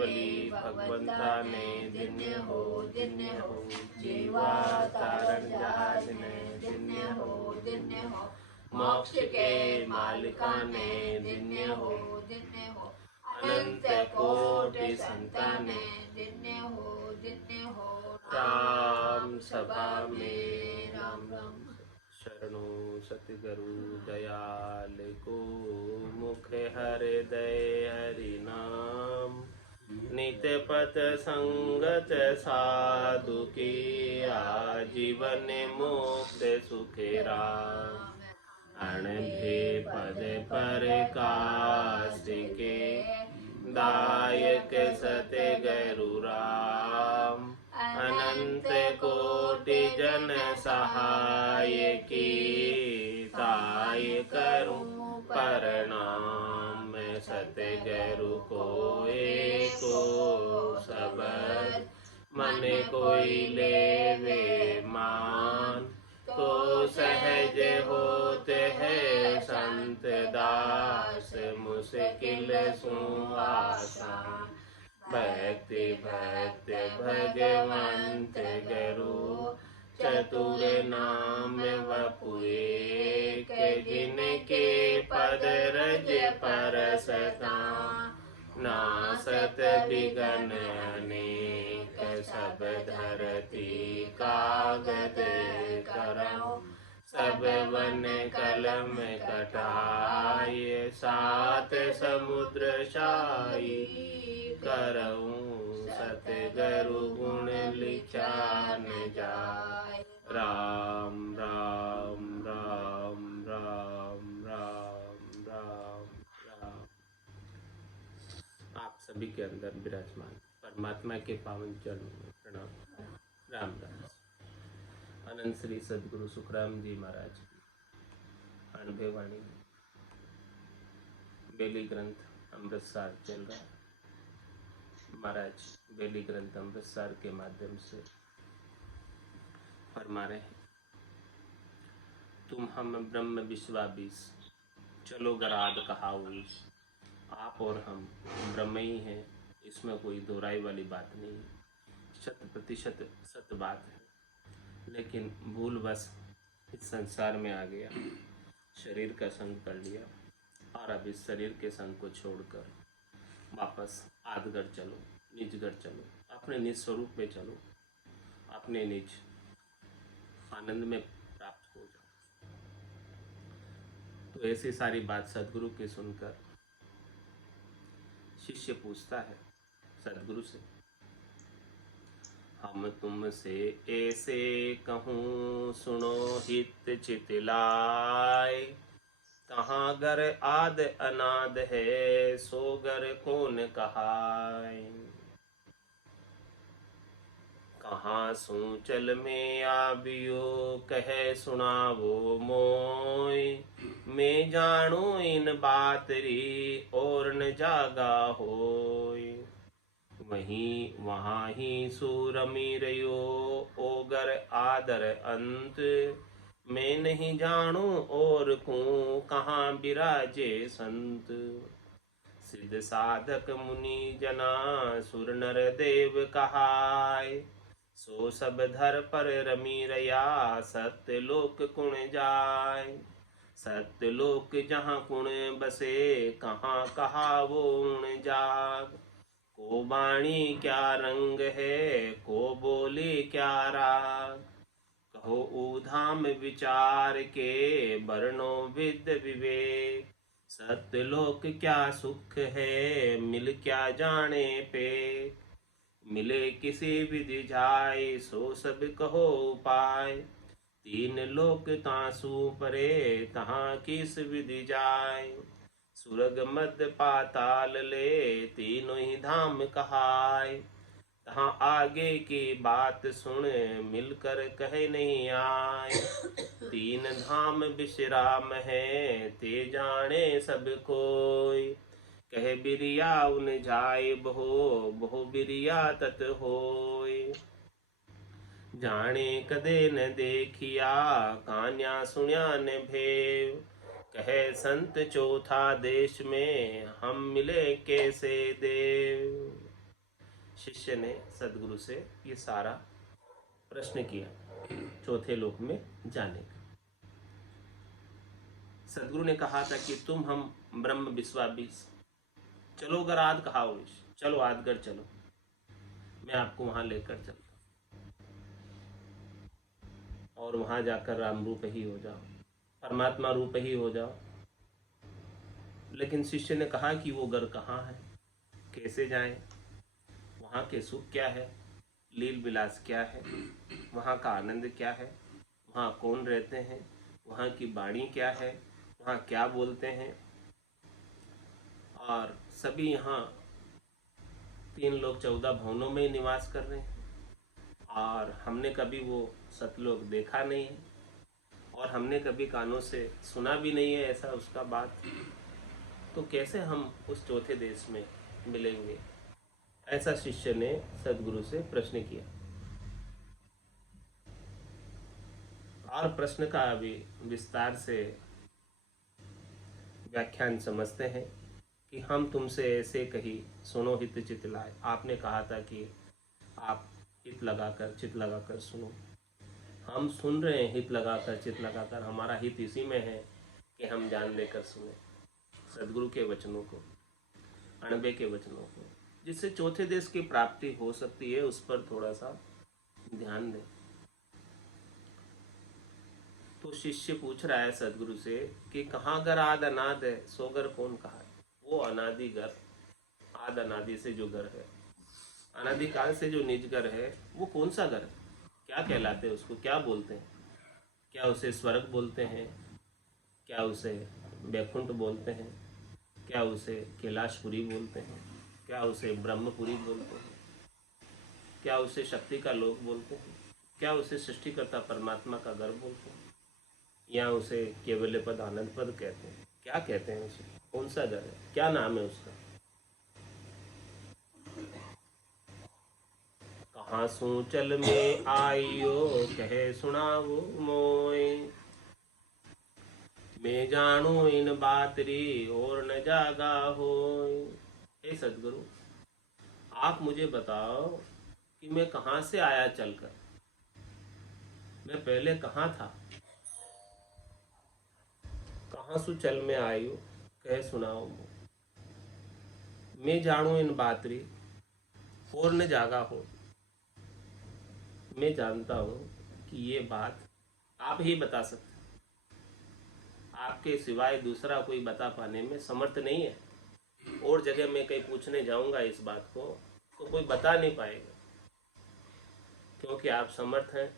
केवली भगवंता ने दिन्य हो जीवा तारण जहाज ने दिन्य हो मोक्ष के मालिका ने दिन्य हो अनंत कोटि संताने दिन्य हो राम सभा में राम राम शरणो सतगुरु दयाल को मुख हृदय हरि नाम नित्य पथ संगत साधु की आजीवन मुक्त सुखे राम अणभे पद पर काश के दायक सत्य गुरु राम अनंत कोटि जन सहाय की ताय करूं प्रणाम सत्य गुरु को एको सबद मन कोई लेवे मान तो सहज होते है संत दास मुश्किल सुआसान भक्ति भक्त भगवंत गुरु चतुर नाम वपुए जिनके पद रज परसता नासत बिगन अनेक सब धरती कागद कराओ सब वन कलम कटाए सात समुद्र शाही करऊं सतगुरु गुण लिखा न जाए राम राम राम राम राम राम राम। आप सभी के अंदर विराजमान परमात्मा के पावन चरणों में प्रणाम। राम राम। अनंत श्री सदगुरु सुखराम जी महाराज की अनुभव वाणी बेली ग्रंथ अमृतसर चल रहा है। महाराज बेली ग्रंथ अमृतसर के माध्यम से फरमा रहे हैं, तुम हम ब्रह्म विश्वाबीस चलो गराद कहाऊ। आप और हम ब्रह्म ही हैं, इसमें कोई दोहराई वाली बात नहीं, 100% सत्य बात है। लेकिन भूलवश इस संसार में आ गया, शरीर का संग कर लिया और अब इस शरीर के संग को छोड़कर वापस आदगढ़ चलो, निजगढ़ चलो, अपने निज स्वरूप में चलो, अपने निज आनंद में प्राप्त हो जाओ। तो ऐसी सारी बात सदगुरु की सुनकर शिष्य पूछता है सदगुरु से, हम तुमसे ऐसे कहूँ सुनो हित चित लाए, कहाँ घर आद अनाद है सो घर कौन कहाय। कहाँ सूचल में आबियो कहे सुनावो मोय, मैं जानू इन बातरी और न जागा होय। वहीं वहाँ ही सूरमी रयो ओगर आदर अंत, मैं नहीं जानू और कूँ कहाँ बिराजे संत। सिद्ध साधक मुनि जना सुर नर देव कहाय, सो सब धर पर रमी रया सत्य लोक कुण जाय। सत्य लोक जहाँ कुण बसे कहाँ कहा वो उण जाग। को बाणी क्या रंग है को बोली क्या राग, कहो ऊधाम विचार के वर्णो विद विवेक। सत्यलोक क्या सुख है मिल क्या जाने पे, मिले किसी विधि जाय सो सब कहो उपाय। तीन लोक तासु परे तहाँ किस विधि जाय, सुरग मध्य पाताल ले तीनों ही धाम कहाय। तहाँ आगे की बात सुन मिलकर कहे नहीं आए, तीन धाम विश्राम है ते जाने सब कोई। कहे बिरिया उन जाए बहु बिरिया तत होय। जाने कदे न देखिया कान्या सुन्या न भेव, कहे संत चौथा देश में हम मिले कैसे देव। शिष्य ने सदगुरु से ये सारा प्रश्न किया चौथे लोक में जाने का। सदगुरु ने कहा था कि तुम हम ब्रह्म विश्वाबीस, चलो गर आद कहाओ, चलो आदगर चलो, मैं आपको वहां लेकर चलता और वहां जाकर राम रूप ही हो जाओ, परमात्मा रूप ही हो जाओ। लेकिन शिष्य ने कहा कि वो घर कहाँ है, कैसे जाएं, वहाँ के सुख क्या है, लील विलास क्या है, वहाँ का आनंद क्या है, वहाँ कौन रहते हैं, वहाँ की वाणी क्या है, वहाँ क्या बोलते हैं। और सभी यहाँ 3 लोग 14 भवनों में निवास कर रहे हैं और हमने कभी वो सतलोक देखा नहीं है और हमने कभी कानों से सुना भी नहीं है ऐसा उसका बात। तो कैसे हम उस चौथे देश में मिलेंगे? ऐसा शिष्य ने सदगुरु से प्रश्न किया। और प्रश्न का अभी विस्तार से व्याख्यान समझते हैं कि हम तुमसे ऐसे कही सुनो हित चित लाए। आपने कहा था कि आप हित लगाकर चित लगाकर सुनो। हम सुन रहे हैं हित लगाकर चित लगाकर। हमारा हित इसी में है कि हम जान लेकर सुने सदगुरु के वचनों को, अणबे के वचनों को, जिससे चौथे देश की प्राप्ति हो सकती है। उस पर थोड़ा सा ध्यान दें। तो शिष्य पूछ रहा है सदगुरु से कि कहाँ घर आद अनाद है, सो घर कौन कहा है? वो अनादि घर, आद अनादि से जो घर है, अनादिकाल से जो निज घर है, वो कौन सा घर है? क्या कहलाते हैं उसको? क्या बोलते हैं? क्या उसे स्वर्ग बोलते हैं? क्या उसे वैकुंठ बोलते हैं? क्या उसे कैलाशपुरी बोलते हैं? क्या उसे ब्रह्मपुरी बोलते हैं? क्या उसे शक्ति का लोक बोलते हैं? क्या उसे सृष्टिकर्ता परमात्मा का घर बोलते हैं? या उसे केवल्य पद आनंद पद कहते हैं? क्या कहते हैं उसे? कौन सा घर है? क्या नाम है उसका? कहाँ सू चल में आइयो, कहे सुनावो मोय, मैं जानू इन बातरी और न जागा होय। हे सदगुरु, आप मुझे बताओ कि मैं कहाँ से आया चलकर, मैं पहले कहाँ था? कहाँ सु चल में आयो, कह सुनाओ मोय, मैं जानू इन बातरी और न जागा हो। मैं जानता हूँ कि ये बात आप ही बता सकते, आपके सिवाय दूसरा कोई बता पाने में समर्थ नहीं है। और जगह मैं कहीं पूछने जाऊंगा इस बात को तो कोई बता नहीं पाएगा, क्योंकि आप समर्थ हैं,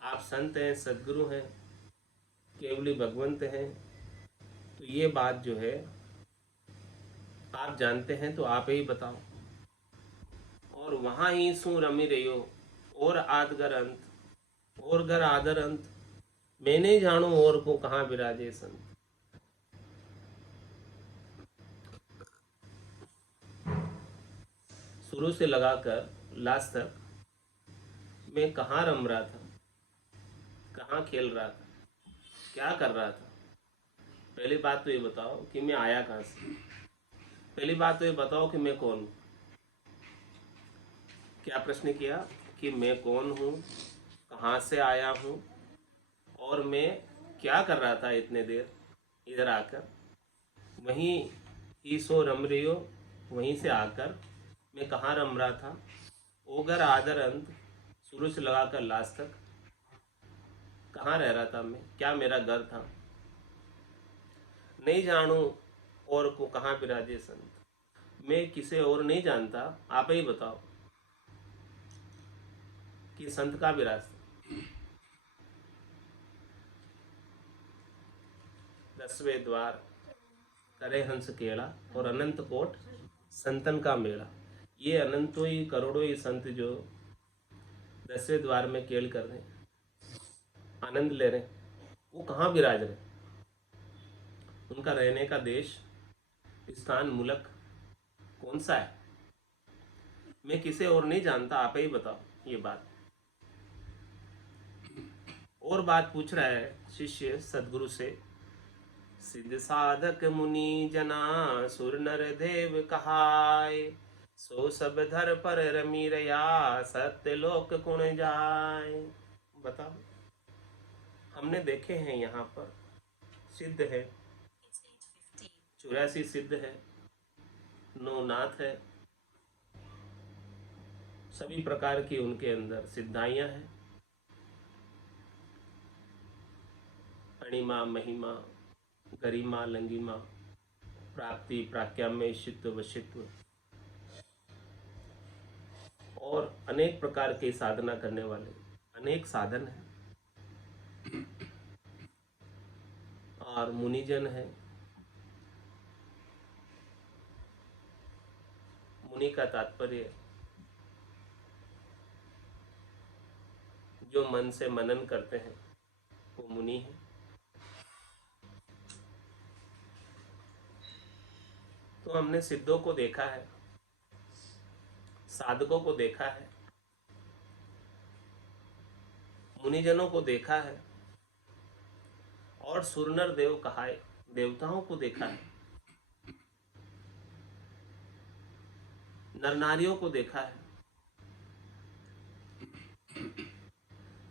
आप संत हैं, सदगुरु हैं, केवली भगवंत हैं। तो ये बात जो है आप जानते हैं तो आप ही बताओ। और वहाँ ही सू रमी रहियो और आदगर अंत, और घर आदर अंत, मैं नहीं जानू और को कहाँ विराजे संत। शुरू से लगाकर लास्ट तक मैं कहाँ रम रहा था, कहाँ खेल रहा था, क्या कर रहा था? पहली बात तो ये बताओ कि मैं आया कहाँ से। पहली बात तो ये बताओ कि मैं कौन हूँ। क्या प्रश्न किया कि मैं कौन हूँ, कहाँ से आया हूँ और मैं क्या कर रहा था इतने देर इधर आकर। वहीं ईसो रम रही हो, वहीं से आकर मैं कहाँ रम रहा था। ओगर आदर अंत, शुरू से लगाकर लास्ट तक कहाँ रह रहा था मैं, क्या मेरा घर था। नहीं जानू और को कहाँ विराजे संत, मैं किसे और नहीं जानता, आप ही बताओ कि संत का विराज। 10वें द्वार करे हंस केड़ा और अनंत कोट संतन का मेला। ये अनंतों ही करोड़ों ही संत जो 10वें द्वार में केल कर रहे हैं, आनंद ले रहे हैं, वो कहाँ विराज रहे? उनका रहने का देश, स्थान, मुल्क कौन सा है? मैं किसे और नहीं जानता, आप ही बताओ ये बात। और बात पूछ रहा है शिष्य सदगुरु से। सिद्ध साधक मुनि जना सुर नर देव कहाय, सो सब धर पर रमी रया, सत्य लोक कुण जाए। बताओ, हमने देखे हैं यहाँ पर सिद्ध है, 84 सिद्ध है, 9 नाथ है, सभी प्रकार की उनके अंदर सिद्धाइयाँ हैं। अणिमा महिमा गरिमा लंगिमा प्राप्ति प्राक्याम्य शित्व वशित्व और अनेक प्रकार के साधना करने वाले अनेक साधन हैं। और मुनिजन है। मुनि का तात्पर्य जो मन से मनन करते हैं वो मुनि है। तो हमने सिद्धों को देखा है, साधकों को देखा है, मुनिजनों को देखा है और सुरनर देव कहाए देवताओं को देखा है, नर नारियों को देखा है।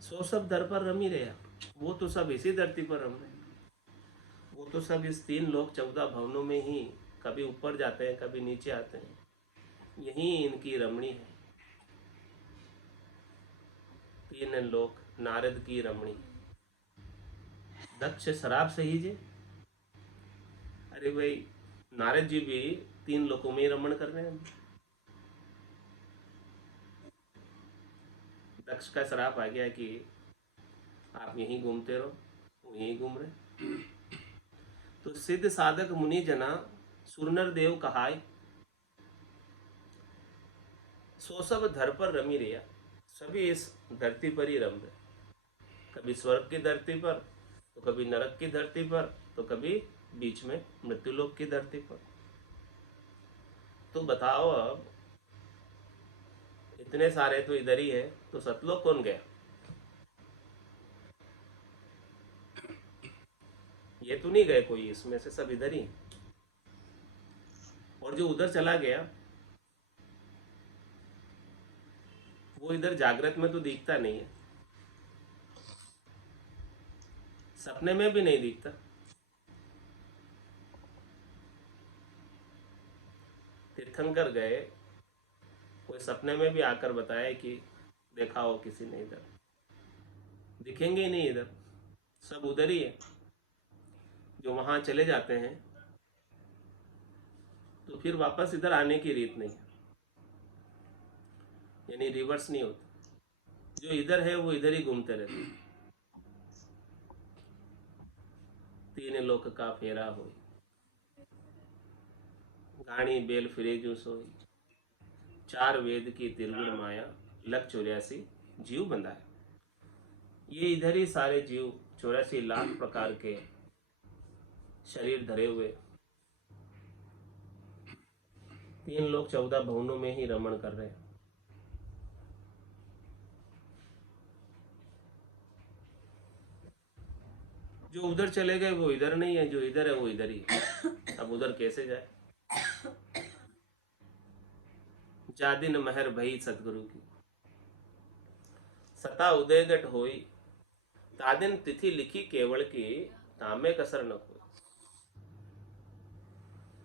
सो सब दर पर रमी रहा, वो तो सब इसी धरती पर रम रहे, वो तो सब इस 3 लोक 14 भवनों में ही कभी ऊपर जाते हैं कभी नीचे आते हैं, यही इनकी रमणी है। 3 लोक नारद की रमणी। दक्ष शराब सही जे, अरे भाई नारद जी भी 3 लोकों में ही रमण कर रहे हैं। दक्ष का शराब आ गया कि आप यहीं घूमते रहो, वो यहीं घूम रहे। तो सिद्ध साधक मुनि जना सुरनर देव कहाय, सो सब धर पर रमी रिया, सभी इस धरती पर ही रम रहे, कभी स्वर्ग की धरती पर तो कभी नरक की धरती पर तो कभी बीच में मृत्युलोक की धरती पर। तो बताओ अब इतने सारे तो इधर ही है, तो सतलोक कौन गया? ये तो नहीं गए कोई, इसमें से सब इधर ही। और जो उधर चला गया वो इधर जागृत में तो दिखता नहीं है, सपने में भी नहीं दिखता। तीर्थंकर गए, कोई सपने में भी आकर बताए कि देखा हो किसी ने, इधर दिखेंगे ही नहीं, इधर सब उधर ही है। जो वहां चले जाते हैं तो फिर वापस इधर आने की रीत नहीं, यानी रिवर्स नहीं होता। जो इधर है वो इधर ही घूमते रहते। 3 लोक का फेरा हो, गाणी बेल फिरे जो सोई, 4 वेद की तिरगुण माया, लख 84 जीव बंधा है। ये इधर ही सारे जीव 84 लाख प्रकार के शरीर धरे हुए 3 लोक 14 भवनों में ही रमण कर रहे हैं। जो उधर चले गए वो इधर नहीं है, जो इधर है वो इधर ही है। अब उधर कैसे जाए? जादिन महर भई सतगुरु की, सता उदयगट होई, तादिन तिथि लिखी केवल की, तामे कसर न कोई।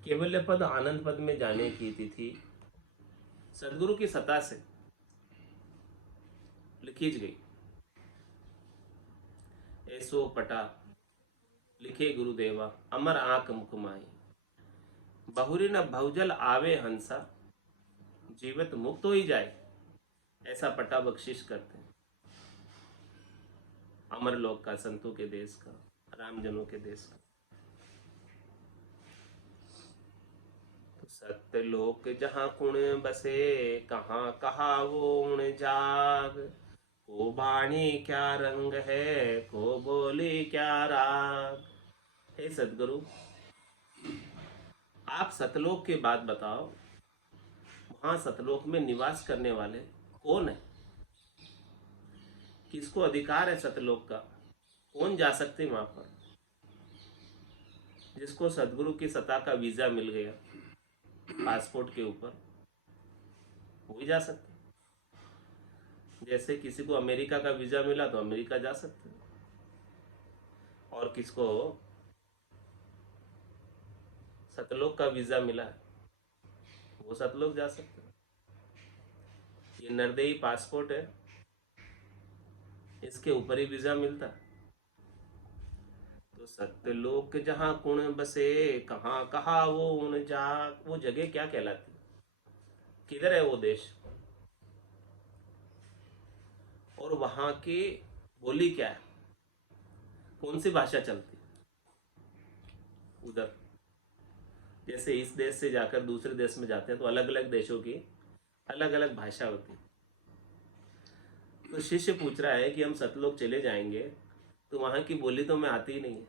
केवल्य पद आनंद पद में जाने की तिथि सदगुरु की सता से लिखी गई। ऐसो पटा लिखे गुरुदेवा, अमर आंख मुखमाई, बहुरी न भवजल आवे हंसा, जीवित मुक्त हो ही जाए। ऐसा पटा बख्शिश करते हैं अमर लोक का, संतों के देश का, रामजनों के देश का। तो सत्य लोक जहाँ कुण बसे, कहाँ कहा वो उण जाग, को बाणी क्या रंग है, को बोली क्या राग। हे सदगुरु, आप सतलोक की बात बताओ, वहां सतलोक में निवास करने वाले कौन है? किसको अधिकार है सतलोक का? कौन जा सकते वहां पर? जिसको सदगुरु की सत्ता का वीजा मिल गया पासपोर्ट के ऊपर, वो ही जा सकते हैं। जैसे किसी को अमेरिका का वीज़ा मिला तो अमेरिका जा सकते हैं, और किसको सतलोक का वीज़ा मिला है वो सतलोक जा सकते हैं। ये नरदेही पासपोर्ट है, इसके ऊपर ही वीज़ा मिलता है। तो सत्यलोक जहाँ कुण बसे, कहाँ कहा वो उन जा, वो जगह क्या कहलाती है, किधर है वो देश, और वहाँ की बोली क्या है, कौन सी भाषा चलती है उधर। जैसे इस देश से जाकर दूसरे देश में जाते हैं तो अलग अलग देशों की अलग अलग भाषा होती है। तो शिष्य पूछ रहा है कि हम सतलोक चले जाएंगे तो वहाँ की बोली तो हमें आती ही नहीं है,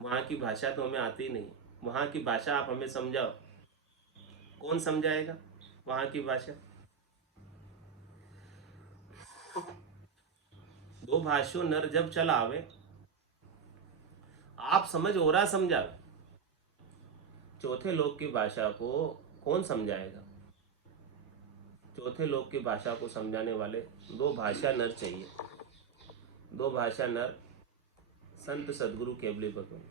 वहाँ की भाषा तो हमें आती ही नहीं, वहाँ की भाषा आप हमें समझाओ। कौन समझाएगा वहाँ की भाषा। दो भाषो नर जब चला आवे, आप समझ ओरा समझावे, चौथे लोक की भाषा को कौन समझाएगा। चौथे लोक की भाषा को समझाने वाले दो भाषा नर चाहिए, दो भाषा नर संत सदगुरु केवली भगवंत,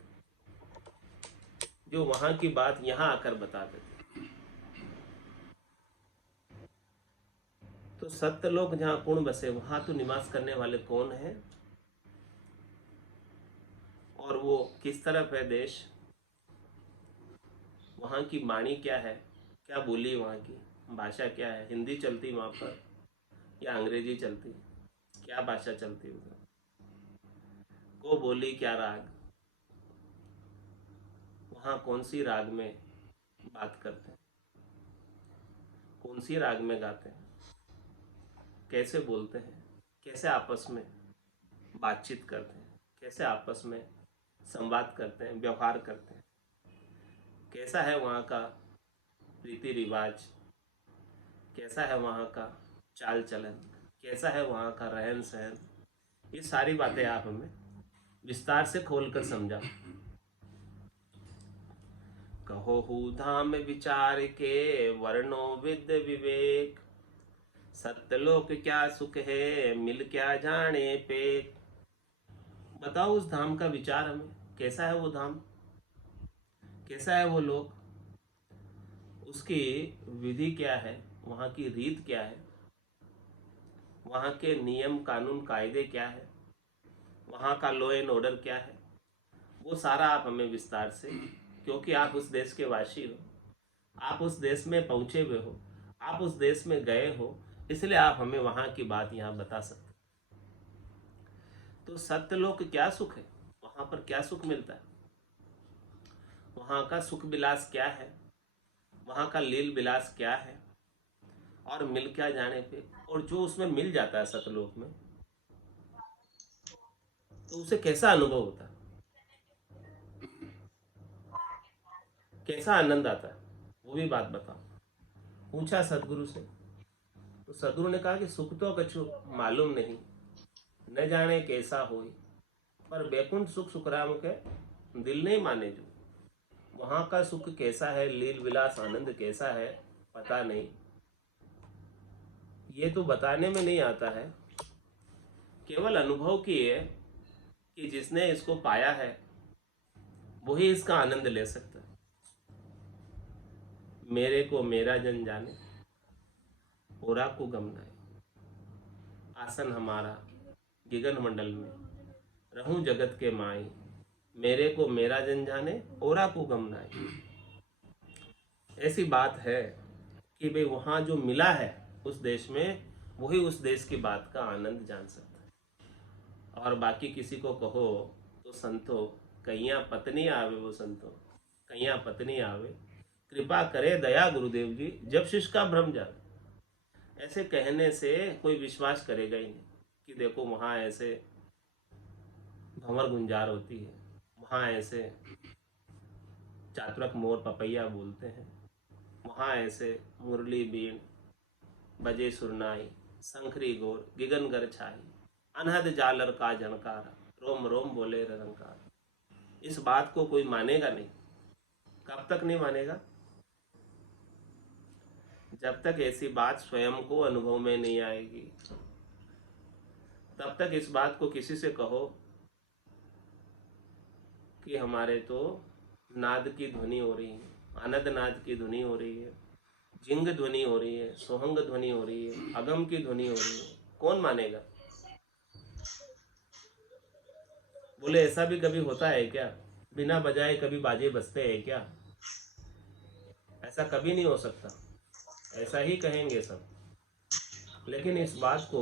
जो वहां की बात यहां आकर बता देते। तो सत्य लोग जहां पूर्ण बसे वहां तो निवास करने वाले कौन है, और वो किस तरफ है देश, वहां की वाणी क्या है, क्या बोली, वहां की भाषा क्या है, हिंदी चलती वहां पर या अंग्रेजी चलती, क्या भाषा चलती उधर, को बोली क्या राग, वहाँ कौन सी राग में बात करते हैं, कौन सी राग में गाते हैं, कैसे बोलते हैं, कैसे आपस में बातचीत करते हैं, कैसे आपस में संवाद करते हैं, व्यवहार करते हैं, कैसा है वहाँ का रीति रिवाज, कैसा है वहाँ का चाल चलन, कैसा है वहाँ का रहन सहन। ये सारी बातें आप हमें विस्तार से खोलकर समझा। कहो धाम विचार के वर्णो विद विवेक, सत्यलोक क्या सुख है मिल क्या जाने पे। बताओ उस धाम का विचार हमें, कैसा है वो धाम, कैसा है वो लोक, उसकी विधि क्या है, वहाँ की रीत क्या है, वहाँ के नियम कानून कायदे क्या है, वहाँ का लॉ एंड ऑर्डर क्या है, वो सारा आप हमें विस्तार से, क्योंकि आप उस देश के वासी हो, आप उस देश में पहुँचे हुए हो, आप उस देश में गए हो, इसलिए आप हमें वहाँ की बात यहाँ बता सकते। तो सत्यलोक क्या सुख है, वहाँ पर क्या सुख मिलता है, वहाँ का सुख विलास क्या है, वहाँ का लील विलास क्या है, और मिल क्या जाने पे, और जो उसमें मिल जाता है सतलोक में तो उसे कैसा अनुभव होता है, कैसा आनंद आता है, वो भी बात बताओ। पूछा सदगुरु से, तो सदगुरु ने कहा कि सुख तो कछु मालूम नहीं, न जाने कैसा होई, पर बैकुंठ सुख सुखराम के दिल नहीं माने जो। वहाँ का सुख कैसा है, लील विलास आनंद कैसा है, पता नहीं, ये तो बताने में नहीं आता है, केवल अनुभव की है कि जिसने इसको पाया है वही इसका आनंद ले सकता है। मेरे को मेरा जन जाने, ओरा को गम नाय, आसन हमारा गिगन मंडल में, रहूं जगत के माई, मेरे को मेरा जन जाने, ओरा को गम नाय। ऐसी बात है कि भाई वहाँ जो मिला है उस देश में, वही उस देश की बात का आनंद जान सकता है। और बाकी किसी को कहो तो संतो कैया पत्नी आवे, वो संतो कैया पत्नी आवे, कृपा करे दया गुरुदेव जी, जब शिष्य का भ्रम जावे। ऐसे कहने से कोई विश्वास करेगा ही नहीं कि देखो वहाँ ऐसे भंवर गुंजार होती है, वहाँ ऐसे चातुरक मोर पपैया बोलते हैं, वहाँ ऐसे मुरली बीन बजे सुरनाई, शंखरी गोर गिगन गर छाई, अनहद जालर का झनकार, रोम रोम बोले रंकार। इस बात को कोई मानेगा नहीं। कब तक नहीं मानेगा, जब तक ऐसी बात स्वयं को अनुभव में नहीं आएगी, तब तक इस बात को किसी से कहो कि हमारे तो नाद की ध्वनि हो रही है, आनंद नाद की ध्वनि हो रही है, जिंग ध्वनि हो रही है, सोहंग ध्वनि हो रही है, अगम की ध्वनि हो रही है, कौन मानेगा? बोले ऐसा भी कभी होता है क्या? बिना बजाए कभी बाजे बजते हैं क्या? ऐसा कभी नहीं हो सकता। ऐसा ही कहेंगे सब। लेकिन इस बात को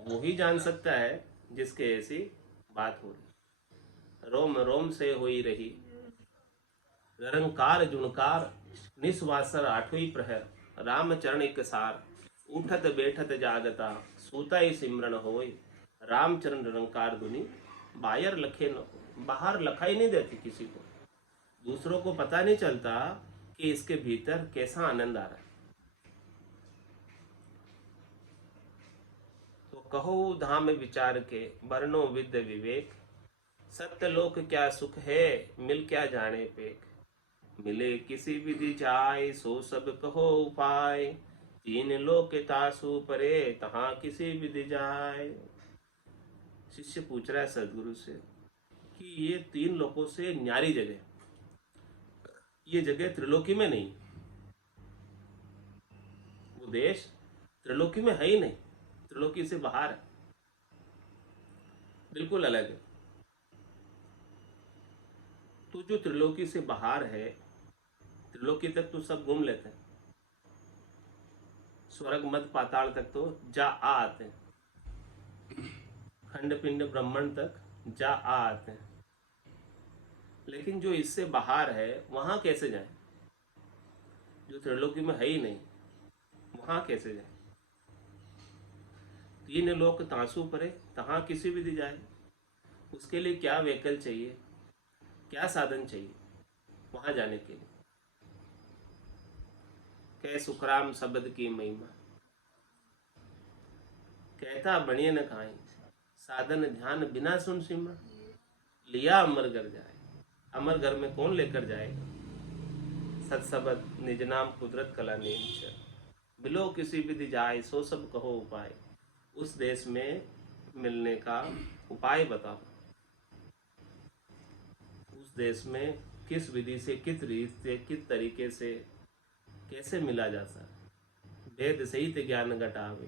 वो ही जान सकता है जिसके ऐसी बात हो रही। रोम रोम से हुई रही रंकार जुणकार, निस्वासर आठवीं प्रहर, राम चरण एक सार, उठत बैठत जागता, सूता ही सिमरन होय, रामचरण रंकार धुनि, बायर लखे न हो। बाहर लखाई नहीं देती किसी को, दूसरों को पता नहीं चलता कि इसके भीतर कैसा आनंद आ रहा है। तो कहो धाम विचार के, वर्णो विद्य विवेक, सत्यलोक क्या सुख है, मिल क्या जाने पेक। मिले किसी विधि जाय, सो सब कहो उपाय, तीन लोक तासु परे, तहाँ किसी विधि जाय। शिष्य पूछ रहा है सदगुरु से कि ये तीन लोकों से न्यारी जगह, ये जगह त्रिलोकी में नहीं, वो देश त्रिलोकी में है ही नहीं, त्रिलोकी से बाहर है, बिल्कुल अलग है। तो जो त्रिलोकी से बाहर है, त्रिलोकी तक तो सब घूम लेते हैं, स्वर्ग मत पाताल तक तो जा आ आते हैं, खंड पिंड ब्रह्मण तक जा आ आते हैं, लेकिन जो इससे बाहर है वहां कैसे जाए? जो त्रिलोकी में है ही नहीं, वहां कैसे जाए? तीन लोक तांसू परे, तहां किसी भी दी जाए। उसके लिए क्या व्हीकल चाहिए, क्या साधन चाहिए वहां जाने के लिए? कह सुखराम शब्द की महिमा, कहता बनिए न खाई, साधन ध्यान बिना सुन सिमरन, लिया अमर घर जाए। अमर घर में कौन लेकर जाएगा? सत्सबद निज नाम कुदरत कला नेम, बिलो किसी विधि जाए, सो सब कहो उपाय। उस देश में मिलने का उपाय बताओ, उस देश में किस विधि से, किस रीत से, किस तरीके से कैसे मिला जा सकता? वेद सहित ज्ञान घटावे,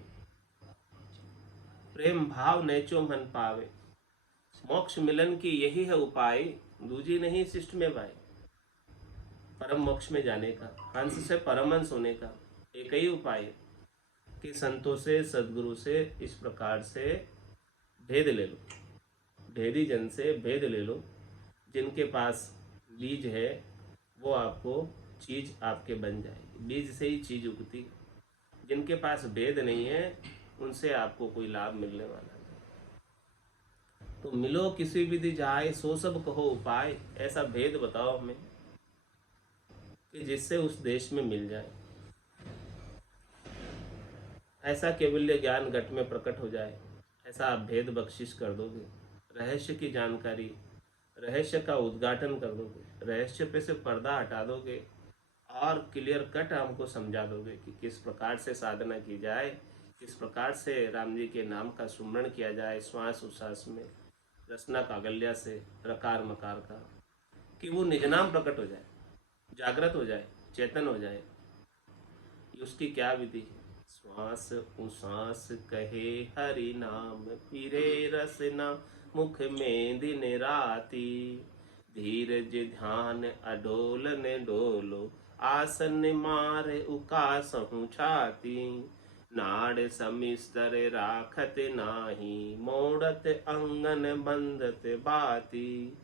प्रेम भाव नेचो मन पावे, मोक्ष मिलन की यही है उपाय, दूजी नहीं शिष्ट में भाई। परम मोक्ष में जाने का, हंस से परमहंस होने का एक ही उपाय है कि संतों से, सदगुरु से इस प्रकार से भेद ले लो, भेदी जन से भेद ले लो। जिनके पास बीज है वो आपको चीज आपके बन जाएगी, बीज से ही चीज उगती है। जिनके पास भेद नहीं है उनसे आपको कोई लाभ मिलने वाला नहीं। तो मिलो किसी विधि जाए, सो सब कहो उपाय। ऐसा भेद बताओ हमें कि जिससे उस देश में मिल जाए, ऐसा केवल्य ज्ञान घट में प्रकट हो जाए, ऐसा आप भेद बख्शिश कर दोगे, रहस्य की जानकारी, रहस्य का उद्घाटन कर दोगे, रहस्य पे से पर्दा हटा दोगे और क्लियर कट हमको समझा दोगे कि किस प्रकार से साधना की जाए, किस प्रकार से राम जी के नाम का सुमरण किया जाए, श्वास उश्वास में, रसना कागल्या से, रकार मकार का, कि वो निज नाम प्रकट हो जाए, जागृत हो जाए, चेतन हो जाए। उसकी क्या विधि है? श्वास उश्वास कहे हरि नाम, फिरे रसना मुख में दिन राती, धीरज ध्यान अडोल ने डोलो, आसन मार उकासहु छाती, नाड़ समिस्तर राखत नाही, मोड़त अंगन बंदत बाती,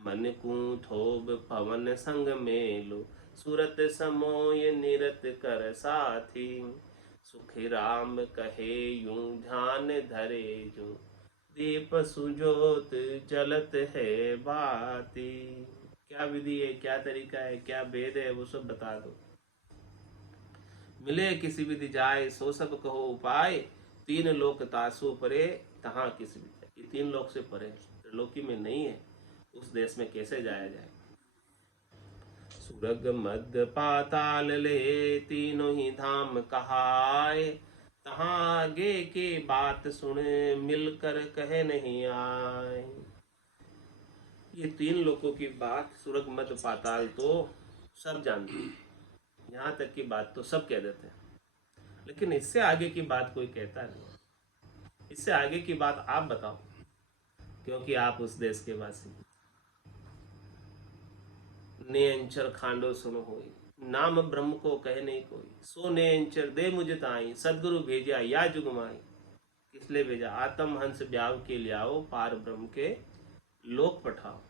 मन को थोब पवन संग मेलो, सुरत समोय निरत कर साथी, सुख राम कहे यूं ध्यान धरे जो, दीप सुजोत जलत है बाती। क्या विधि है, क्या तरीका है, क्या भेद है, वो सब बता दो। मिले किसी विधि जाए, सो सब कहो उपाय, तीन लोक तासु परे, तहाँ किसी विधि। ये तीन लोक से परे, त्रिलोकी में नहीं है, उस देश में कैसे जाया जाए? स्वर्ग मध्य पाताल ले तीनों ही धाम कहाए, तहाँ आगे की बात सुने मिलकर कहे नहीं आए। ये तीन लोगों की बात स्वर्ग मध्य पाताल तो सब जानते हैं, यहाँ तक की बात तो सब कह देते हैं, लेकिन इससे आगे की बात कोई कहता नहीं। इससे आगे की बात आप बताओ, क्योंकि आप उस देश के वासी। ने अंचर खांडो सुनो होई, नाम ब्रह्म को कहे नहीं कोई, सो ने अंचर दे मुझे ताई, सदगुरु भेजा या जुगमाई। किस लिए भेजा? आत्म हंस ब्याव के ले आओ, पार ब्रह्म के लोक पठाओ।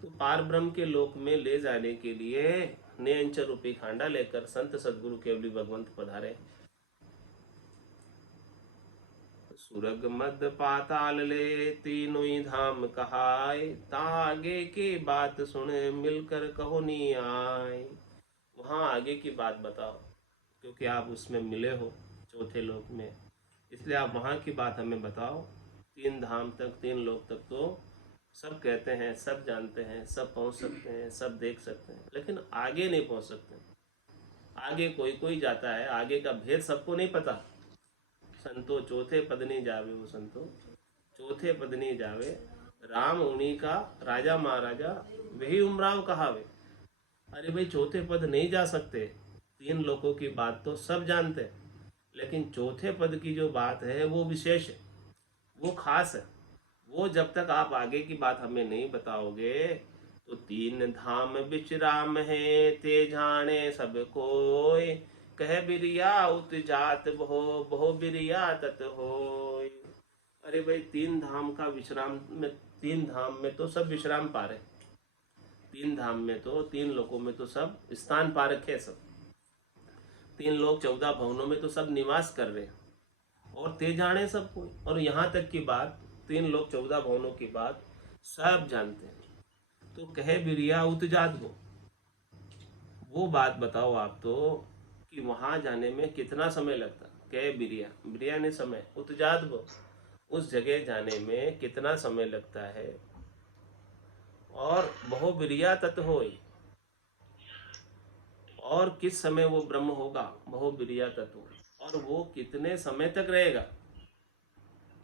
तो पार ब्रह्म के लोक में ले जाने के लिए ने अंचर रूपी खांडा लेकर संत सदगुरु केवली भगवंत पधारे। सुरग मध्य पाताल ले तीनों ही धाम कहाए, आगे की बात सुने मिलकर कहो नी आए। वहां आगे की बात बताओ, क्योंकि आप उसमें मिले हो चौथे लोक में, इसलिए आप वहां की बात हमें बताओ। तीन धाम तक, तीन लोक तक तो सब कहते हैं, सब जानते हैं, सब पहुंच सकते हैं, सब देख सकते हैं, लेकिन आगे नहीं पहुंच सकते। आगे कोई कोई जाता है, आगे का भेद सबको नहीं पता। संतो चौथे पद नहीं जावे, वो संतो चौथे पद नहीं जावे, राम उन्हीं का राजा महाराजा वही उमराव कहावे। अरे भाई, चौथे पद नहीं जा सकते, तीन लोगों की बात तो सब जानते हैं, लेकिन चौथे पद की जो बात है वो विशेष है, वो खास है। वो जब तक आप आगे की बात हमें नहीं बताओगे तो तीन धाम विश्राम है, ते जाने सब कोई, कह बिरिया उत जात बहो, बहो बिरिया तत होय। अरे भाई, तीन धाम का विश्राम में, तीन धाम में तो सब विश्राम पा रहे, तीन धाम में तो, तीन लोकों में तो सब स्थान पा रखे, सब तीन लोग 14 भवनों में तो सब निवास कर रहे हैं, और ते जाने सब कोई। और यहाँ तक की बात, तीन लोग 14 भवनों की बात सब जानते हैं। तो कहे बिरिया उत जात वो बात बताओ आप तो, कि वहां जाने में कितना समय लगता। कहे बिरिया, बिरिया ने समय, उतजात वो उस जगह जाने में कितना समय लगता है। और बहु बिरिया तत् होई, और किस समय वो ब्रह्म होगा, बहु बिरिया तत् होई, और वो कितने समय तक रहेगा।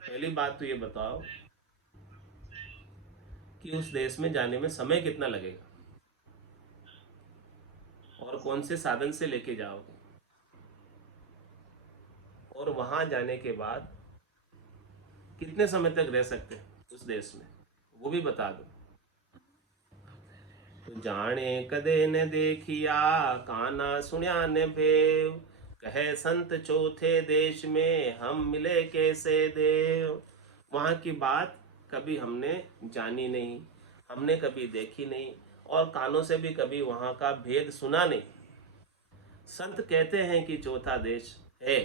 पहली बात तो ये बताओ कि उस देश में जाने में समय कितना लगेगा, और कौन से साधन से लेके जाओगे, और वहां जाने के बाद कितने समय तक रह सकते हैं उस देश में, वो भी बता दो। तो जाने कदे न देखिया, काना सुनिया न भेव, कहे संत चौथे देश में हम मिले कैसे देव। वहाँ की बात कभी हमने जानी नहीं, हमने कभी देखी नहीं, और कानों से भी कभी वहाँ का भेद सुना नहीं। संत कहते हैं कि चौथा देश है,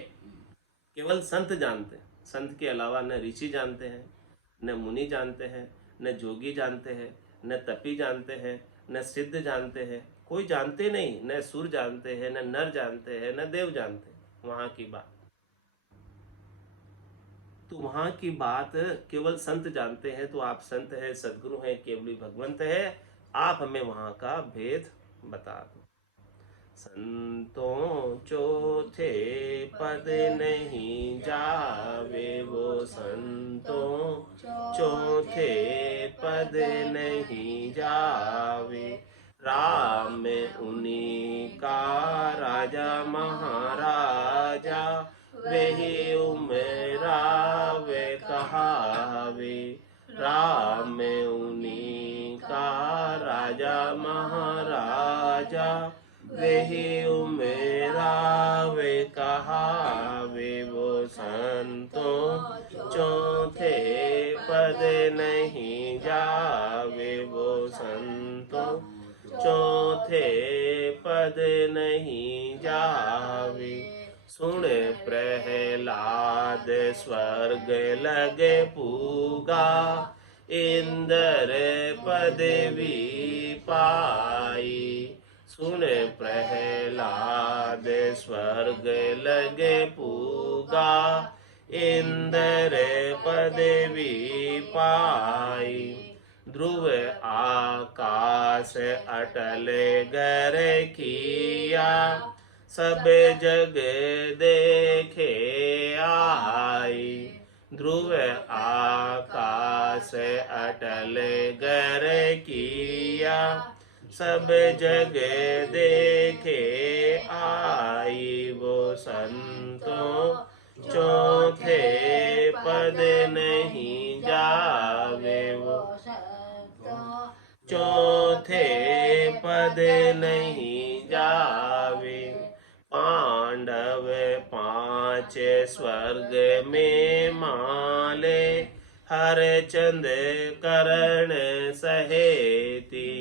केवल संत जानते हैं। संत के अलावा न ऋषि जानते हैं, न मुनि जानते हैं, न जोगी जानते हैं, न तपी जानते हैं, न सिद्ध जानते हैं, कोई जानते नहीं। न सुर जानते हैं, न नर जानते हैं, न देव जानते हैं वहाँ की बात। तो वहाँ की बात केवल संत जानते हैं। तो आप संत हैं, सदगुरु हैं, केवली भगवंत है, आप हमें वहाँ का भेद बता दो। संतों चौथे पद नहीं जावे, वो संतों चौथे पद नहीं जावे, राम उन्हीं का राजा महाराजा, वही उमरावे कहावे, राम उन्हीं का राजा महाराजा, वही उमरावे कहावे, वो संतों चौथे पद नहीं जावे, वो संतों चौथे पद नहीं जावे। सुन प्रहलाद स्वर्ग लगे पूगा, इंद्र पदवी पाई। सुन प्रहलाद स्वर्ग लगे पूगा, इंद्र पदवी पाई। ध्रुव आकाश अटल गर किया, सब जग देखे आई। ध्रुव आकाश अटल गर किया, सब जग देखे आई। वो संतों चौथे पद नहीं जावे, वो चौथे पद नहीं जावे। पांडव पांच स्वर्ग में माले, हरचंद करण सहेती।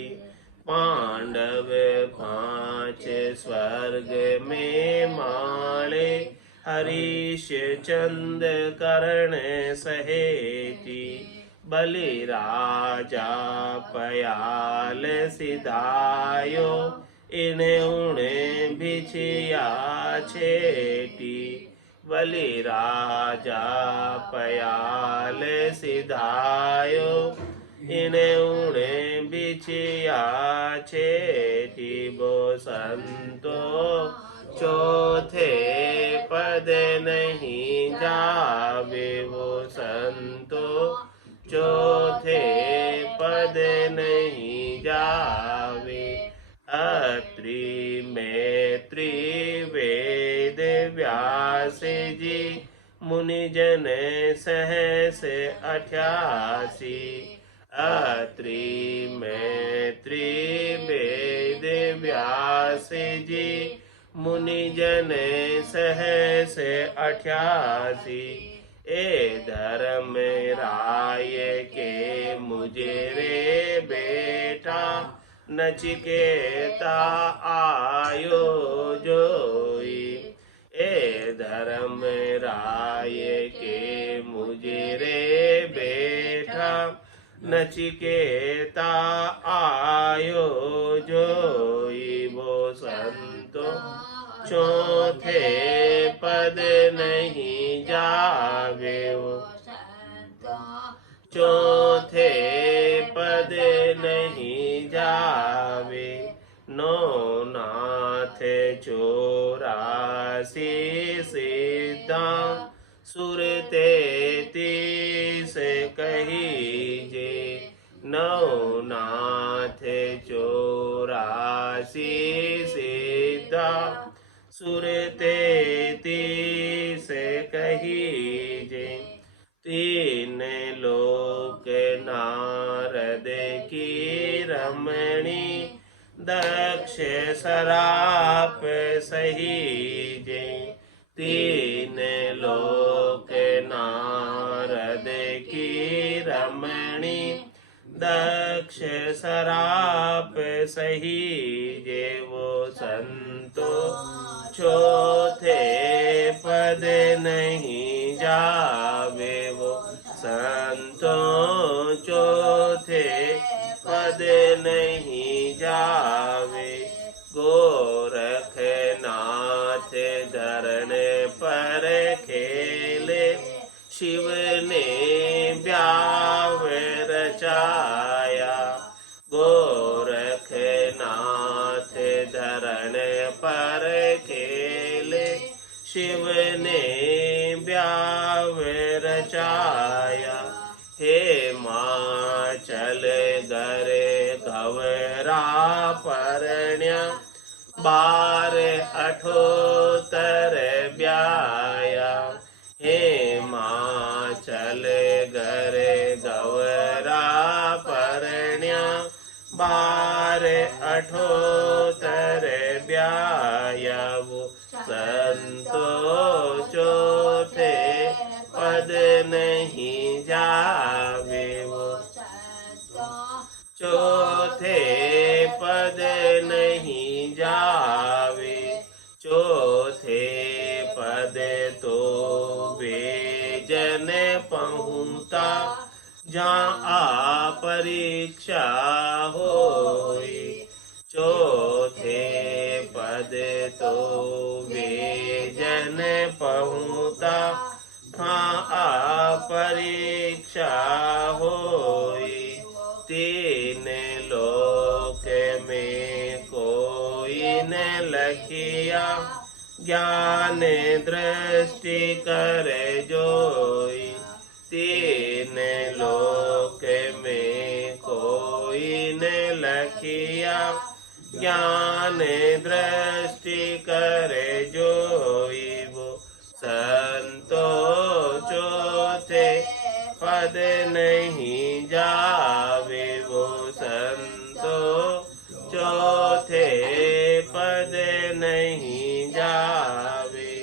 पांडव पांच स्वर्ग में माले, हरीश चंद करण सहेती। बलि राजा पयाल सिधायो, इन्हें उन्हें बिछिया छेटी। बलि राजा पयाल सिधायो, इन्हें उन्हें बिछिया छेटी। वो संतो चौथे पद नहीं जावे, वो संतो चौथे पद नहीं जावे। अत्रि मैत्री वेद व्यास जी, मुनिजन सहस 88। अत्रि मैत्री वेद व्यास जी, मुनिजन सहस 88। ए धर्म राय के मुझे रे बेटा, नचिकेता आयो जोई। ए धर्म राय के मुझे रे बेटा, नचिकेता आयो जोई। वो संतो चौथे पद नहीं जावे, वो चौथे पद नहीं जावे। नौ नाथ 84 सिद्धा, सुर 33 कहीजे। नौ नाथ 84 सिद्धा, सुर 33 कहीजे। तीन लोक नारद की रमणी, दक्ष सराप सहीजे। तीन लोक नारद की रमणी, दक्ष सराप सहीजे। वो संतो चौथे पद नहीं जावे, वो संतों चौथे पद नहीं जावे। गोरखनाथ धरण पर खेले, शिव ने ब्याव रचाया। गोरखनाथ धरण पर खेले, शिव ने ब्याव रचाया। हे माचल गरे घवरा परण्या, 12 अठोत्तर ब्याया। हे माचल गरे घवरा परण्या, 12 अठोत्तर ब्याया। वो संतो चौथे पद नहीं जावे, वो चौथे पद नहीं जावे। चौथे पद तो वे जन पहुँचा, जहाँ परीक्षा होई। चौथे पद तो वे जन पहुँचा, हाँ परीक्षा होई। ने लखिया ज्ञान दृष्टि करे जोई। तीन लोक में कोई ने लखिया ज्ञान दृष्टि करे जोई। वो संतो चौथे पद नहीं जावे। वो संतो चौथे पद नहीं जावे।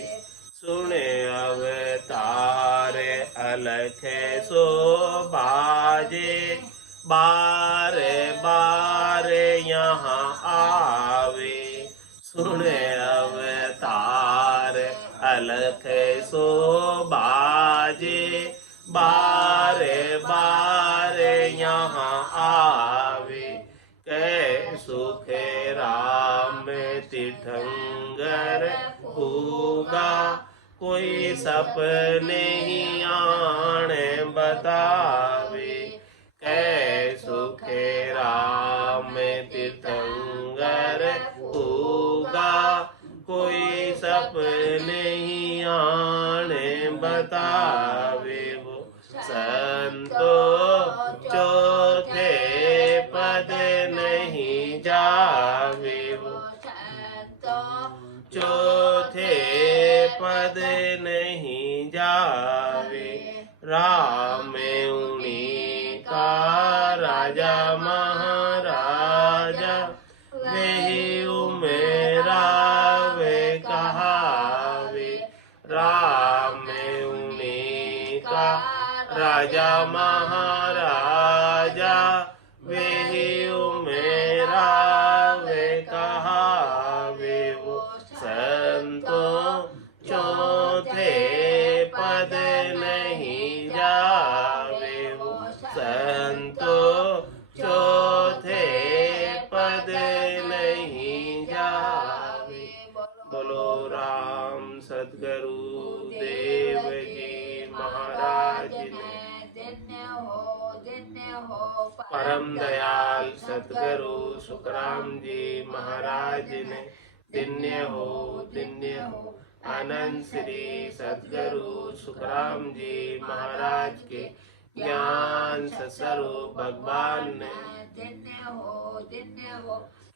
सुने अवतार अलख सो बाजे। बार बार यहाँ आवे। सुने अवतार अलख सो बाजे। बार बार यहाँ आवे। कै सुख राम तीर्थंकर होगा। कोई सपने ही आने बतावे। कै सुख राम तीर्थंकर होगा। कोई सपने ही आने बतावे। वो संतो चौथे पद नहीं जावे। वो चौथे पद नहीं जावे। राम उन्हीं का राजा महाराजा। वही उमेरा वे कहावे। राम उन्हीं का राजा महाराजा। वही उमेरा वे कहावे। वो संतो चौथे पद नहीं जावे। वो संतो चौथे पद नहीं जावे। बोलो राम सद्गुरु देव जी महाराज ने। परम दयाल सद्गुरु सुखराम जी महाराज ने। दिन्य हो आनंद श्री सद्गुरु सुखराम जी महाराज के ज्ञान स्वरूप भगवान ने।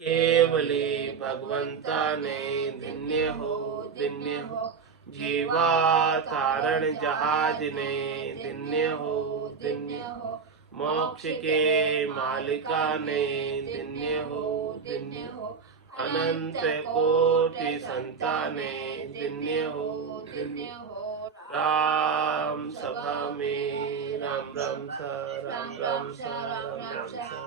केवली भगवंता ने। दिन्य हो जीवा तारण जहाज ने। दिन्य हो मोक्ष के मालिका ने। दिन्य हो अनंत कोटि संताने। दिन्य हो राम सभा में राम राम सा राम राम सा राम राम सा।